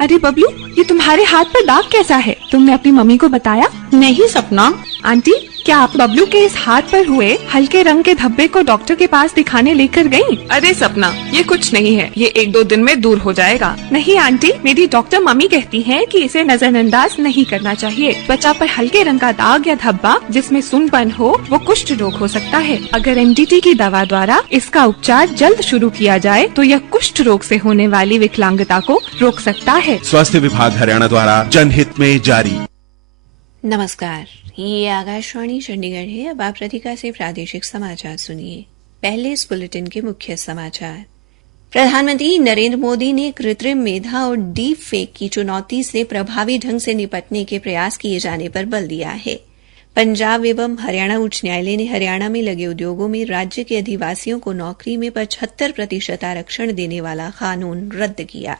अरे बबलू, ये तुम्हारे हाथ पर दाग कैसा है? तुमने अपनी मम्मी को बताया? नहीं सपना। आंटी, क्या आप बबलू के इस हाथ पर हुए हल्के रंग के धब्बे को डॉक्टर के पास दिखाने लेकर गयी? अरे सपना, ये कुछ नहीं है, ये 1-2 दिन में दूर हो जाएगा। नहीं आंटी, मेरी डॉक्टर मम्मी कहती है कि इसे नजरअंदाज नहीं करना चाहिए। त्वचा पर हल्के रंग का दाग या धब्बा जिसमें सुनपन हो वो कुष्ठ रोग हो सकता है। अगर एनडीटी की दवा द्वारा इसका उपचार जल्द शुरू किया जाए तो यह कुष्ठ रोग से होने वाली विकलांगता को रोक सकता है। स्वास्थ्य विभाग हरियाणा द्वारा जनहित में जारी। नमस्कार, ये आकाशवाणी चंडीगढ़ है। अब आप राधिका से प्रादेशिक समाचार सुनिए। पहले इस बुलेटिन के मुख्य समाचार। प्रधानमंत्री नरेंद्र मोदी ने कृत्रिम मेधा और डीप फेक की चुनौती से प्रभावी ढंग से निपटने के प्रयास किए जाने पर बल दिया है। पंजाब एवं हरियाणा उच्च न्यायालय ने हरियाणा में लगे उद्योगों में राज्य के अधिवासियों को नौकरी में 75% आरक्षण देने वाला कानून रद्द किया।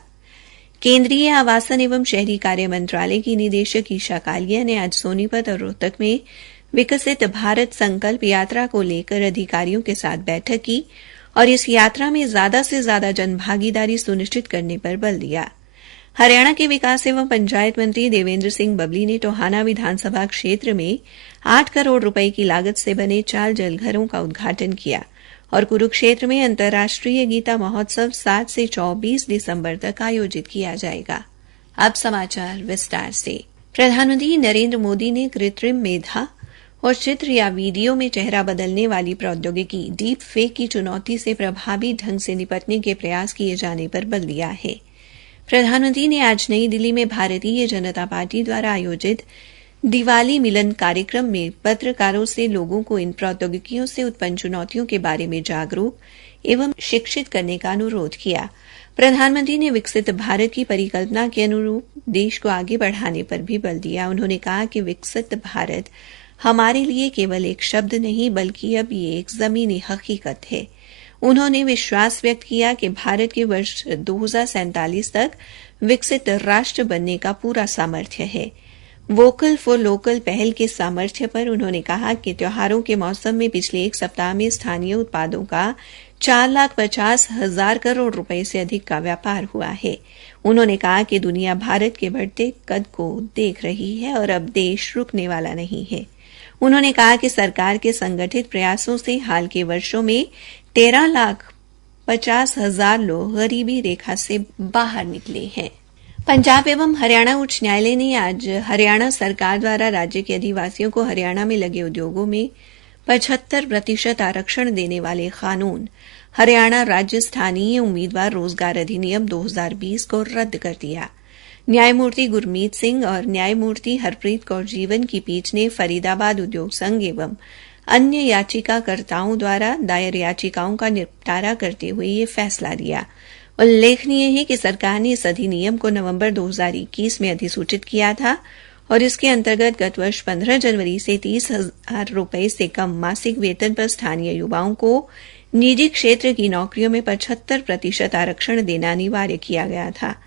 केंद्रीय आवासन एवं शहरी कार्य मंत्रालय की निदेशक ईशा कालिया ने आज सोनीपत और रोहतक में विकसित भारत संकल्प यात्रा को लेकर अधिकारियों के साथ बैठक की और इस यात्रा में ज्यादा से ज्यादा जनभागीदारी सुनिश्चित करने पर बल दिया। हरियाणा के विकास एवं पंचायत मंत्री देवेंद्र सिंह बबली ने टोहाना विधानसभा क्षेत्र में 8 करोड़ रुपए की लागत से बने 4 जलघरों का उद्घाटन किया और कुरुक्षेत्र में अंतर्राष्ट्रीय गीता महोत्सव 7 से 24 दिसंबर तक आयोजित किया जाएगा। अब समाचार विस्तार से। प्रधानमंत्री नरेंद्र मोदी ने कृत्रिम मेधा और चित्र या वीडियो में चेहरा बदलने वाली प्रौद्योगिकी डीप फेक की चुनौती से प्रभावी ढंग से निपटने के प्रयास किए जाने पर बल दिया है। प्रधानमंत्री ने आज नई दिल्ली में भारतीय जनता पार्टी द्वारा आयोजित दिवाली मिलन कार्यक्रम में पत्रकारों से लोगों को इन प्रौद्योगिकियों से उत्पन्न चुनौतियों के बारे में जागरूक एवं शिक्षित करने का अनुरोध किया। प्रधानमंत्री ने विकसित भारत की परिकल्पना के अनुरूप देश को आगे बढ़ाने पर भी बल दिया। उन्होंने कहा कि विकसित भारत हमारे लिए केवल एक शब्द नहीं बल्कि अब ये एक जमीनी हकीकत है। उन्होंने विश्वास व्यक्त किया कि भारत के वर्ष 2047 तक विकसित राष्ट्र बनने का पूरा सामर्थ्य है। वोकल फॉर लोकल पहल के सामर्थ्य पर उन्होंने कहा कि त्योहारों के मौसम में पिछले एक सप्ताह में स्थानीय उत्पादों का 4,50,000 करोड़ रुपए से अधिक का व्यापार हुआ है। उन्होंने कहा कि दुनिया भारत के बढ़ते कद को देख रही है और अब देश रुकने वाला नहीं है। उन्होंने कहा कि सरकार के संगठित प्रयासों से हाल के वर्षों में 13,50,000 लोग गरीबी रेखा से बाहर निकले हैं। पंजाब एवं हरियाणा उच्च न्यायालय ने आज हरियाणा सरकार द्वारा राज्य के अधिवासियों को हरियाणा में लगे उद्योगों में 75% आरक्षण देने वाले कानून हरियाणा राज्य स्थानीय उम्मीदवार रोजगार अधिनियम 2020 को रद्द कर दिया। न्यायमूर्ति गुरमीत सिंह और न्यायमूर्ति हरप्रीत कौर जीवन की पीठ ने फरीदाबाद उद्योग संघ एवं अन्य याचिकाकर्ताओं द्वारा दायर याचिकाओं का निपटारा करते हुए ये फैसला दिया। उल्लेखनीय है कि सरकार ने इस अधिनियम को नवंबर 2021 में अधिसूचित किया था और इसके अंतर्गत गत वर्ष 15 जनवरी से 30,000 रुपए से कम मासिक वेतन पर स्थानीय युवाओं को निजी क्षेत्र की नौकरियों में 75% आरक्षण देना अनिवार्य किया गया था।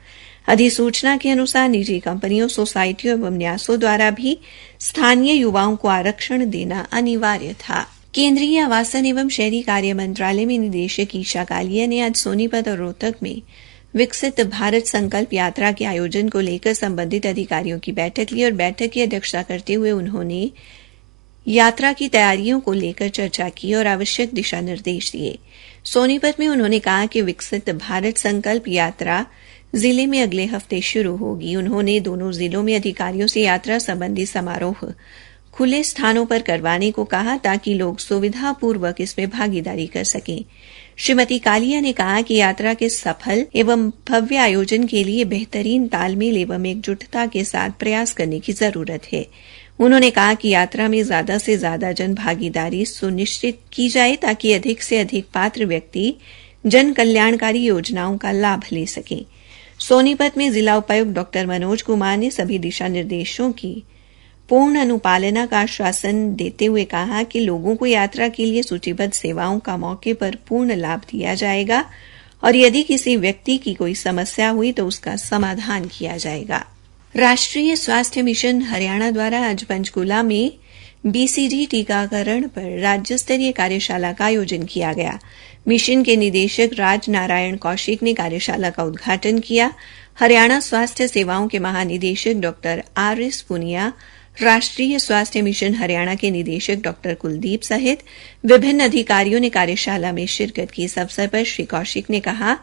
अधिसूचना के अनुसार निजी कंपनियों, सोसाइटियों एवं न्यासों द्वारा भी स्थानीय युवाओं को आरक्षण देना अनिवार्य था। केंद्रीय आवासन एवं शहरी कार्य मंत्रालय में निदेशक ईशा कालिया ने आज सोनीपत और रोहतक में विकसित भारत संकल्प यात्रा के आयोजन को लेकर संबंधित अधिकारियों की बैठक ली और बैठक की अध्यक्षता करते हुए उन्होंने यात्रा की तैयारियों को लेकर चर्चा की और आवश्यक दिशा निर्देश दिए। सोनीपत में उन्होंने कहा कि विकसित भारत संकल्प यात्रा जिले में अगले हफ्ते शुरू होगी। उन्होंने दोनों जिलों में अधिकारियों से यात्रा संबंधी समारोह खुले स्थानों पर करवाने को कहा ताकि लोग सुविधापूर्वक इसमें भागीदारी कर सकें। श्रीमती कालिया ने कहा कि यात्रा के सफल एवं भव्य आयोजन के लिए बेहतरीन तालमेल एवं एकजुटता के साथ प्रयास करने की जरूरत है। उन्होंने कहा कि यात्रा में ज्यादा से ज्यादा जन भागीदारी सुनिश्चित की जाए ताकि अधिक से अधिक पात्र व्यक्ति जन कल्याणकारी योजनाओं का लाभ ले सकें। सोनीपत में जिला उपायुक्त डॉ मनोज कुमार ने सभी दिशा निर्देशों की पूर्ण अनुपालना का आश्वासन देते हुए कहा कि लोगों को यात्रा के लिए सूचीबद्ध सेवाओं का मौके पर पूर्ण लाभ दिया जाएगा और यदि किसी व्यक्ति की कोई समस्या हुई तो उसका समाधान किया जाएगा। राष्ट्रीय स्वास्थ्य मिशन हरियाणा द्वारा आज पंचकूला में BCG टीकाकरण पर राज्य स्तरीय कार्यशाला का आयोजन किया गया। मिशन के निदेशक राज नारायण कौशिक ने कार्यशाला का उद्घाटन किया। हरियाणा स्वास्थ्य सेवाओं के महानिदेशक डॉक्टर RS पुनिया, राष्ट्रीय स्वास्थ्य मिशन हरियाणा के निदेशक डॉक्टर कुलदीप सहित विभिन्न अधिकारियों ने कार्यशाला में शिरकत की। इस अवसर पर श्री कौशिक ने कहा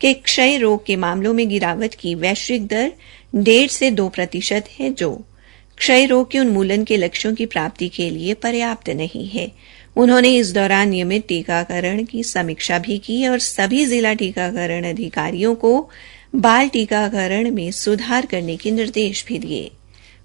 कि क्षय रोग के मामलों में गिरावट की वैश्विक दर 1.5 से 2% है, जो क्षय रोग के उन्मूलन के लक्ष्यों की प्राप्ति के लिए पर्याप्त नहीं है। उन्होंने इस दौरान नियमित टीकाकरण की समीक्षा भी की और सभी जिला टीकाकरण अधिकारियों को बाल टीकाकरण में सुधार करने के निर्देश भी दिए।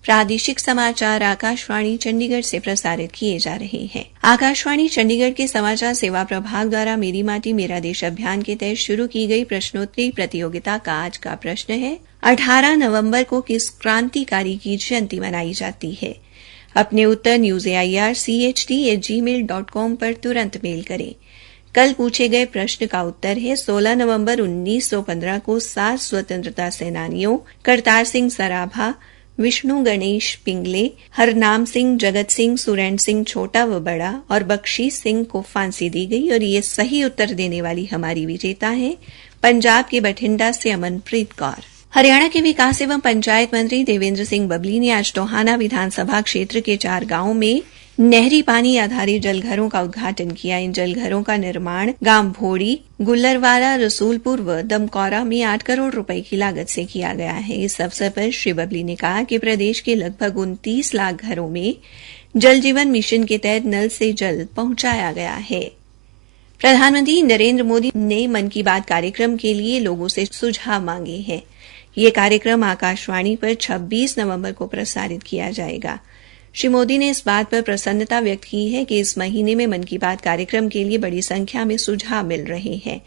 प्रादेशिक समाचार आकाशवाणी चंडीगढ़ से प्रसारित किए जा रहे हैं। आकाशवाणी चंडीगढ़ के समाचार सेवा प्रभाग द्वारा मेरी माटी मेरा देश अभियान के तहत शुरू की गई प्रश्नोत्तरी प्रतियोगिता का आज का प्रश्न है, 18 नवंबर को किस क्रांतिकारी की जयंती मनाई जाती है? अपने उत्तर newsairchd@gmail.com पर तुरंत मेल करें। कल पूछे गए प्रश्न का उत्तर है, 16 नवंबर 1915 को 7 स्वतंत्रता सेनानियों करतार सिंह सराभा, विष्णु गणेश पिंगले, हरनाम सिंह, जगत सिंह, सुरेंद्र सिंह छोटा व बड़ा और बख्शी सिंह को फांसी दी गई। और ये सही उत्तर देने वाली हमारी विजेता है पंजाब के बठिंडा से अमनप्रीत कौर। हरियाणा के विकास एवं पंचायत मंत्री देवेंद्र सिंह बबली ने आज टोहाना विधानसभा क्षेत्र के 4 गांवों में नहरी पानी आधारित जलघरों का उद्घाटन किया। इन जलघरों का निर्माण गांव भोड़ी, गुल्लरवाला, रसूलपुर व दमकौरा में 8 करोड़ रुपए की लागत से किया गया है। इस अवसर पर श्री बबली ने कहा कि प्रदेश के लगभग 29 लाख घरों में जल जीवन मिशन के तहत नल से जल पहुंचाया गया है। प्रधानमंत्री नरेंद्र मोदी ने मन की बात कार्यक्रम के लिए लोगों से सुझाव मांगे हैं। ये कार्यक्रम आकाशवाणी पर 26 नवंबर को प्रसारित किया जाएगा। श्री मोदी ने इस बात पर प्रसन्नता व्यक्त की है कि इस महीने में मन की बात कार्यक्रम के लिए बड़ी संख्या में सुझाव मिल रहे हैं।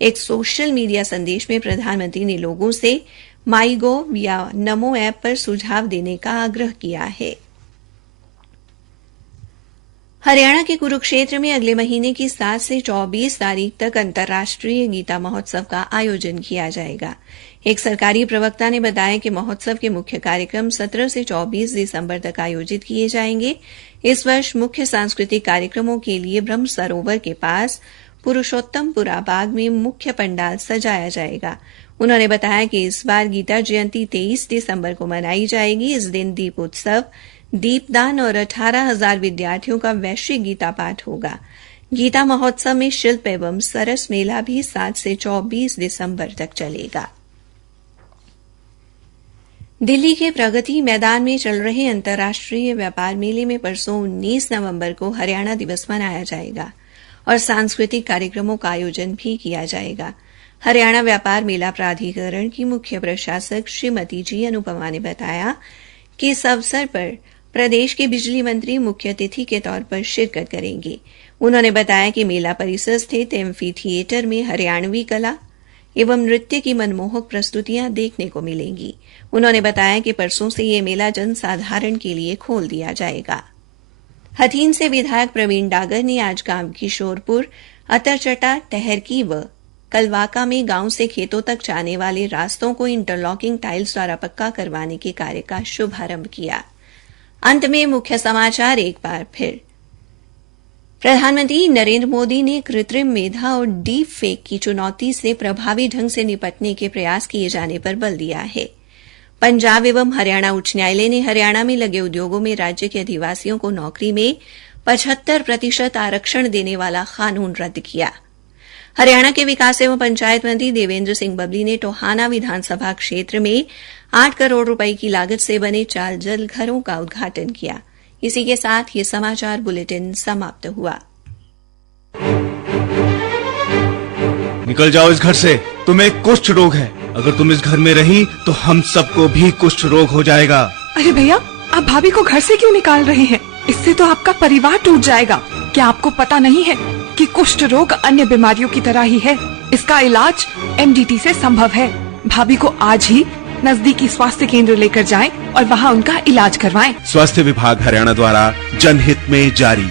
एक सोशल मीडिया संदेश में प्रधानमंत्री ने लोगों से माईगोव या नमो ऐप पर सुझाव देने का आग्रह किया है। हरियाणा के कुरुक्षेत्र में अगले महीने की 7 से 24 तारीख तक अंतर्राष्ट्रीय गीता महोत्सव का आयोजन किया जाएगा। एक सरकारी प्रवक्ता ने बताया कि महोत्सव के मुख्य कार्यक्रम 17 से 24 दिसंबर तक आयोजित किए जाएंगे। इस वर्ष मुख्य सांस्कृतिक कार्यक्रमों के लिए ब्रह्म सरोवर के पास पुरुषोत्तमपुरा बाग में मुख्य पंडाल सजाया जाएगा। उन्होंने बताया कि इस बार गीता जयंती 23 दिसंबर को मनाई जाएगी। इस दिन दीप उत्सव, दीपदान और 18,000 विद्यार्थियों का वैश्विक गीता पाठ होगा। गीता महोत्सव में शिल्प एवं सरस मेला भी 7 से 24 दिसंबर तक चलेगा। दिल्ली के प्रगति मैदान में चल रहे अंतर्राष्ट्रीय व्यापार मेले में परसों 19 नवंबर को हरियाणा दिवस मनाया जाएगा और सांस्कृतिक कार्यक्रमों का आयोजन भी किया जाएगा। हरियाणा व्यापार मेला प्राधिकरण की मुख्य प्रशासक श्रीमती जी अनुपमा ने बताया कि इस अवसर पर प्रदेश के बिजली मंत्री मुख्य अतिथि के तौर पर शिरकत करेंगे। उन्होंने बताया कि मेला परिसर स्थित एम्फी थिएटर में हरियाणवी कला एवं नृत्य की मनमोहक प्रस्तुतियां देखने को मिलेंगी। उन्होंने बताया कि परसों से यह मेला जन साधारण के लिए खोल दिया जाएगा। हथीन से विधायक प्रवीण डागर ने आज गांव किशोरपुर, अतरचटा, टहरकी व कलवाका में गांव से खेतों तक जाने वाले रास्तों को इंटरलॉकिंग टाइल्स द्वारा पक्का करवाने के कार्य का शुभारंभ किया। अंत में मुख्य समाचार एक बार फिर। प्रधानमंत्री नरेंद्र मोदी ने कृत्रिम मेधा और डीप फेक की चुनौती से प्रभावी ढंग से निपटने के प्रयास किए जाने पर बल दिया है। पंजाब एवं हरियाणा उच्च न्यायालय ने हरियाणा में लगे उद्योगों में राज्य के अधिवासियों को नौकरी में 75% आरक्षण देने वाला कानून रद्द किया। हरियाणा के विकास एवं पंचायत मंत्री देवेंद्र सिंह बबली ने टोहाना विधानसभा क्षेत्र में 8 करोड़ रुपए की लागत से बने 4 जल घरों का उद्घाटन किया। इसी के साथ ये समाचार बुलेटिन समाप्त हुआ। निकल जाओ इस घर से, तुम्हें कुष्ठ रोग है। अगर तुम इस घर में रही तो हम सबको भी कुष्ठ रोग हो जाएगा। अरे भैया, आप भाभी को घर से क्यों निकाल रहे हैं? इससे तो आपका परिवार टूट जाएगा। क्या आपको पता नहीं है कि कुष्ठ रोग अन्य बीमारियों की तरह ही है? इसका इलाज MDT से संभव है। भाभी को आज ही नजदीकी स्वास्थ्य केंद्र लेकर जाएं और वहां उनका इलाज करवाएं। स्वास्थ्य विभाग हरियाणा द्वारा जनहित में जारी।